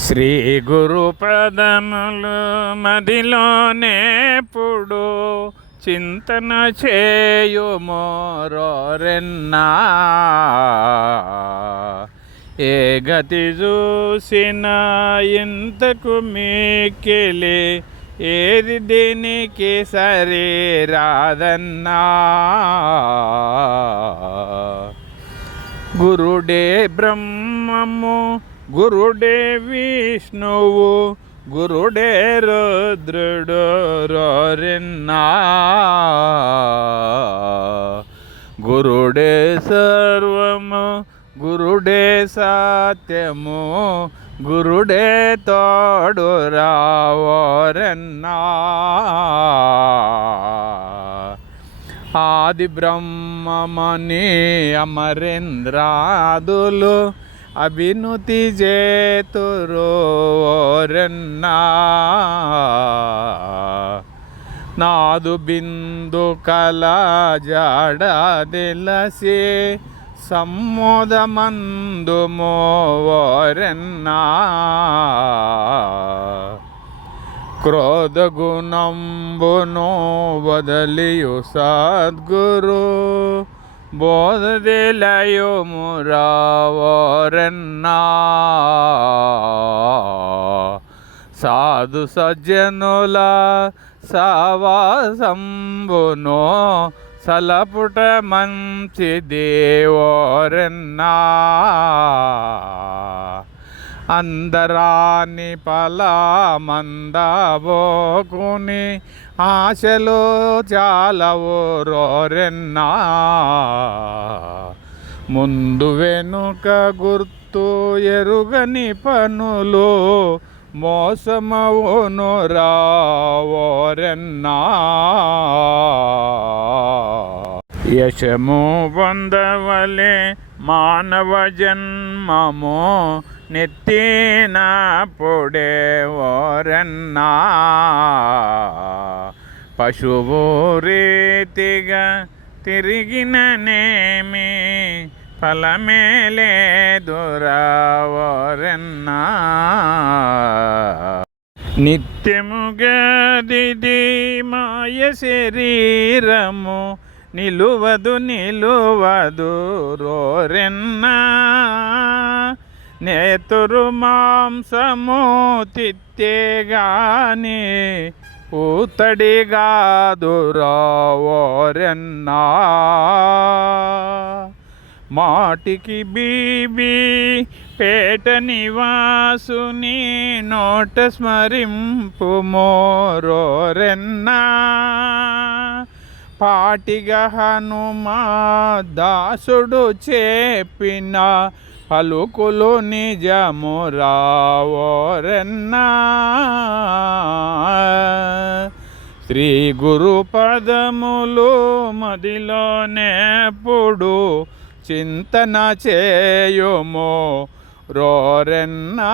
శ్రీ గురు పదములు మదిలోనేప్పుడు చింతన చేయుమోరెన్నా. ఏ గతి చూసినా ఇంతకు మిక్కిలి ఏది దీనికి సరి రాదన్నా. గురుడే బ్రహ్మము, గురుడే విష్ణువు, గురుడే రుద్రుడు రోరెన్నా. గురుడే సర్వము, గురుడే సత్యము, గురుడే తోడు రావోరెన్నా. ఆది బ్రహ్మమని అమరేంద్రాదులు అభినుతి చేతురోరెన్నా. నాదు బిందు కల జాడదిలసి సమ్మోదమందుమోరెన్నా. క్రోధ గుణంబును వదలియు సద్గురు బోధదిలయుమురావోరెన్నా. సాధు సజ్జనుల సవాసంబును సలపుట మంచిదేవోరెన్నా. అందరాని ఫలమందబోకుని ఆశలు చాలవోరెన్నా. ముందు వెనుక గుర్తు ఎరుగని పనులు మోసమవును రావోరెన్నా. యశము పొందవలే మానవ జన్మము నెత్తినప్పుడే ఓరెన్నా. పశువు రీతిగా తిరిగిననేమి ఫలమేలేదురావోరెన్నా. నిత్యముగా దిది మాయ శరీరము నిలువదు రోరెన్నా. నేతురు మాంసము తిత్తేగాని ఊతడిగాదురావోరెన్నా. మాటికి బీబీ పేట నివాసుని నోట స్మరింపు మోరెన్నా. పాటిగా హనుమా దాసుడు చెప్పిన పలుకులు నిజము రావోరెన్నా. శ్రీ గురు పదములు మదిలోనేప్పుడు చింతన చేయుము రోరెన్నా.